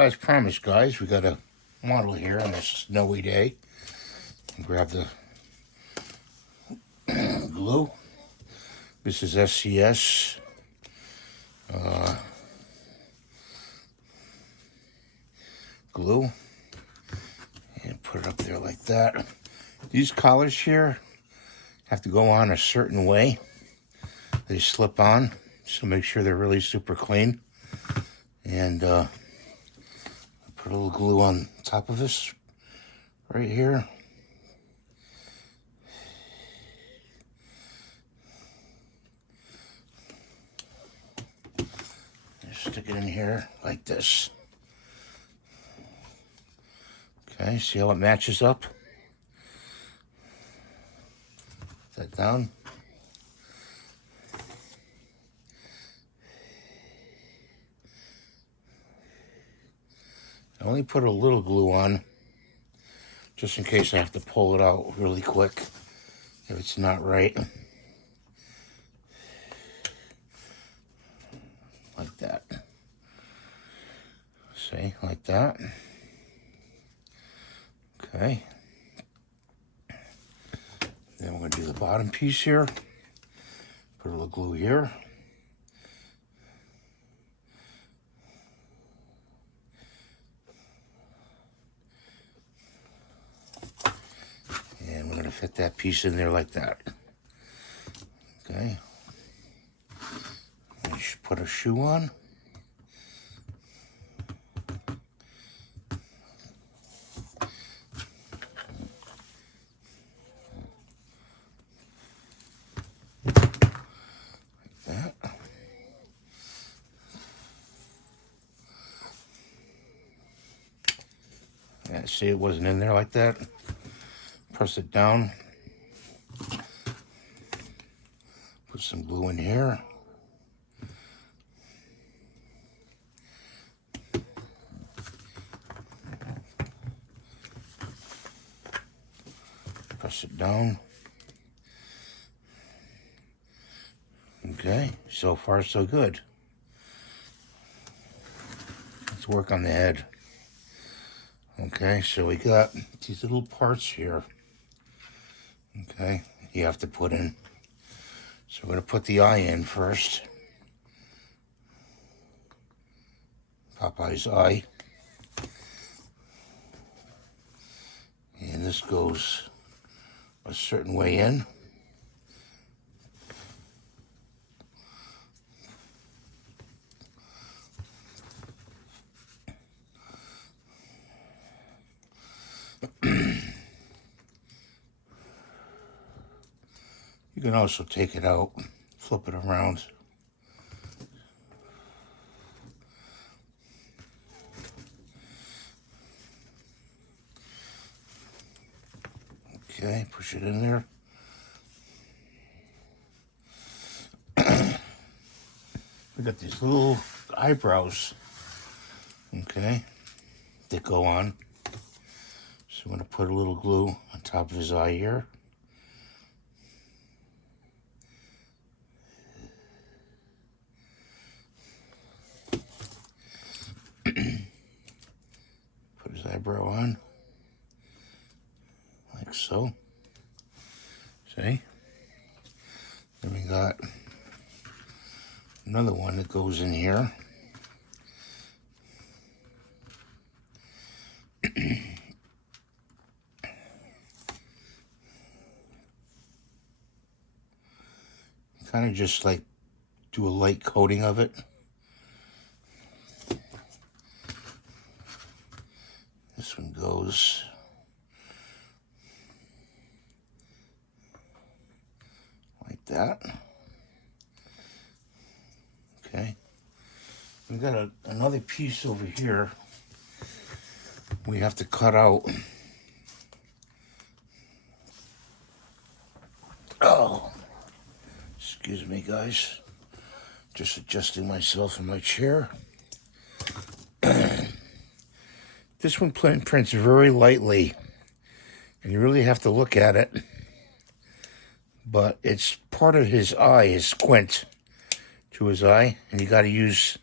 As promised, guys, we got a model here on this snowy day. Grab the glue. This is SCS. Glue. And put it up there like that. These collars here have to go on a certain way. They slip on, so make sure they're really super clean. And put a little glue on top of this right here. Stick it in here like this. Okay, see how it matches up? Put that down. I only put a little glue on, just in case I have to pull it out really quick if it's not right. Like that. See, like that. Okay. Then we're going to do the bottom piece here. Put a little glue here. And we're going to fit that piece in there like that. Okay. Put a shoe on. Like that. Yeah, see, it wasn't in there like that. Press it down. Put some glue in here. Press it down. Okay, so far so good. Let's work on the head. Okay, so we got these little parts here. Okay, you have to put in. So we're going to put the eye in first. Popeye's eye. And this goes a certain way in. You can also take it out, flip it around. Okay, push it in there. We got these little eyebrows, okay, that go on. So I'm going to put a little glue on top of his eye here. Put his eyebrow on, like so. See? Then we got another one that goes in here. Kind of just like do a light coating of it. This one goes like that. Okay. We've got another piece over here we have to cut out. Oh, excuse me, guys. Just adjusting myself in my chair. This one prints very lightly, and you really have to look at it. But it's part of his eye, his squint to his eye, and you got to use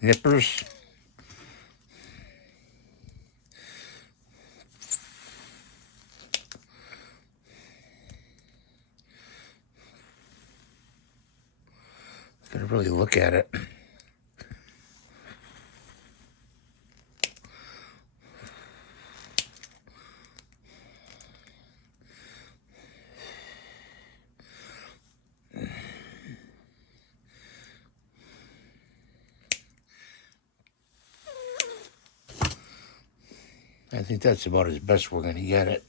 nippers to really look at it. I think that's about as best we're going to get it.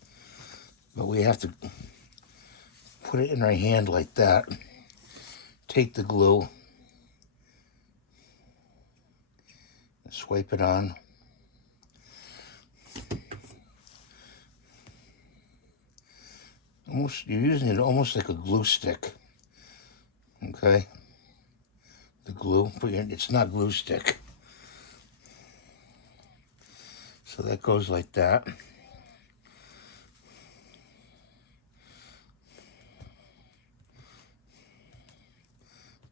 But we have to put it in our hand like that. Take the glue. And swipe it on. You're using it almost like a glue stick. Okay? The glue, but it's not glue stick. So that goes like that.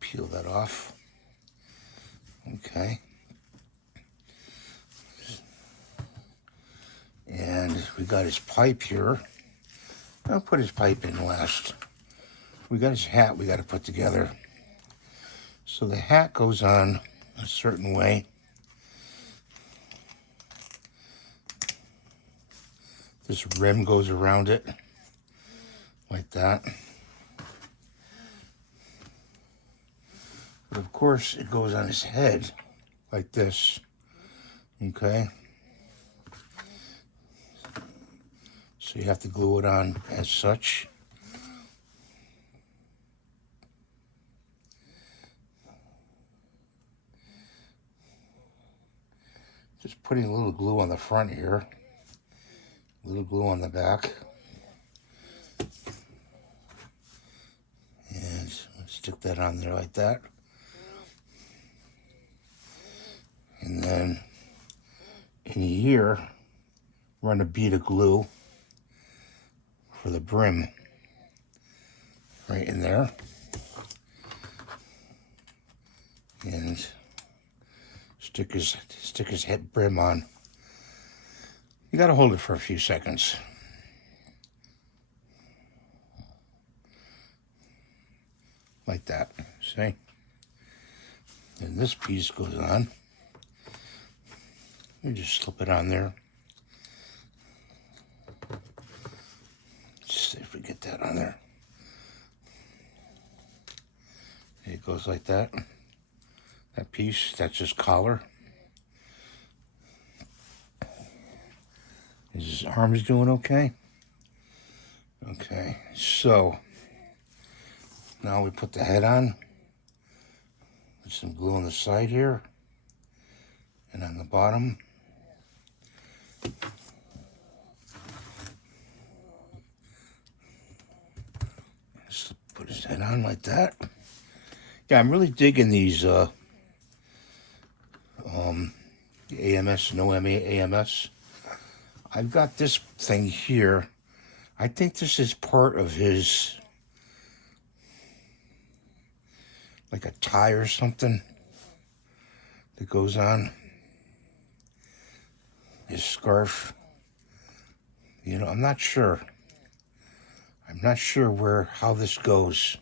Peel that off. Okay. And we got his pipe here. I'll put his pipe in last. We got his hat we got to put together. So the hat goes on a certain way. This rim goes around it like that. But of course, it goes on his head like this. Okay? So you have to glue it on as such. Just putting a little glue on the front here. A little glue on the back. And stick that on there like that. And then in here, run a bead of glue for the brim. Right in there. And stick his head brim on. You gotta hold it for a few seconds. Like that, see? And this piece goes on. You just slip it on there. Just see if we get that on there. It goes like that. That piece, that's his collar. Is his arms doing okay? Okay, so now we put the head on. Put some glue on the side here and on the bottom. Just put his head on like that. Yeah, I'm really digging these AMS, no AMS. I've got this thing here. I think this is part of his, like a tie or something that goes on his scarf. You know, I'm not sure. I'm not sure how this goes.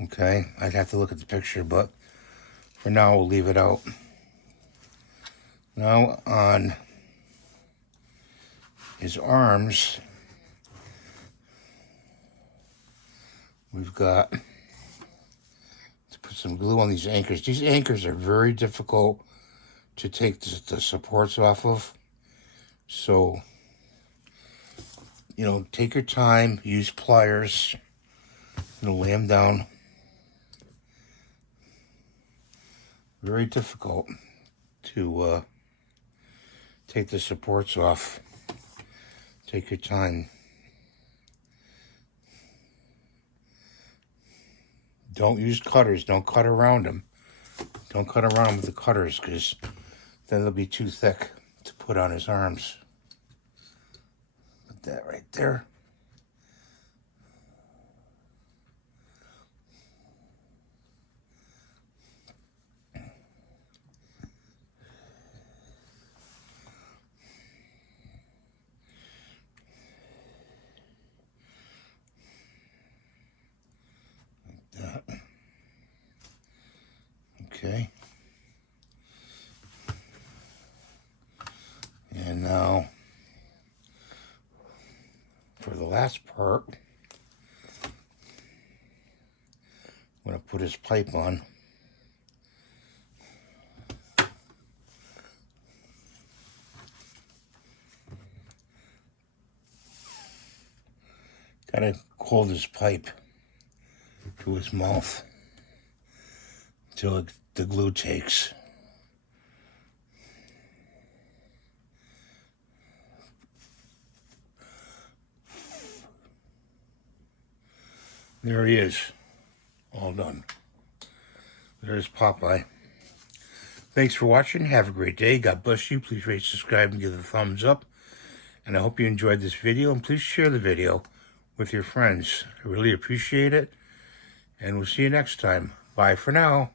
Okay, I'd have to look at the picture, but for now we'll leave it out. Now on his arms, we've got to put some glue on these anchors. These anchors are very difficult to take the supports off of. So, you know, take your time, use pliers, and lay them down. Very difficult to take the supports off. Take your time. Don't use cutters. Don't cut around them. Don't cut around them with the cutters, because then they'll be too thick to put on his arms. Put that right there. Like that. Okay. And now, for the last part, I'm going to put his pipe on. Gotta hold his pipe to his mouth until the glue takes. There he is. All done. There's Popeye. Thanks for watching. Have a great day. God bless you. Please rate, subscribe, and give it a thumbs up. And I hope you enjoyed this video. And please share the video with your friends. I really appreciate it. And we'll see you next time. Bye for now.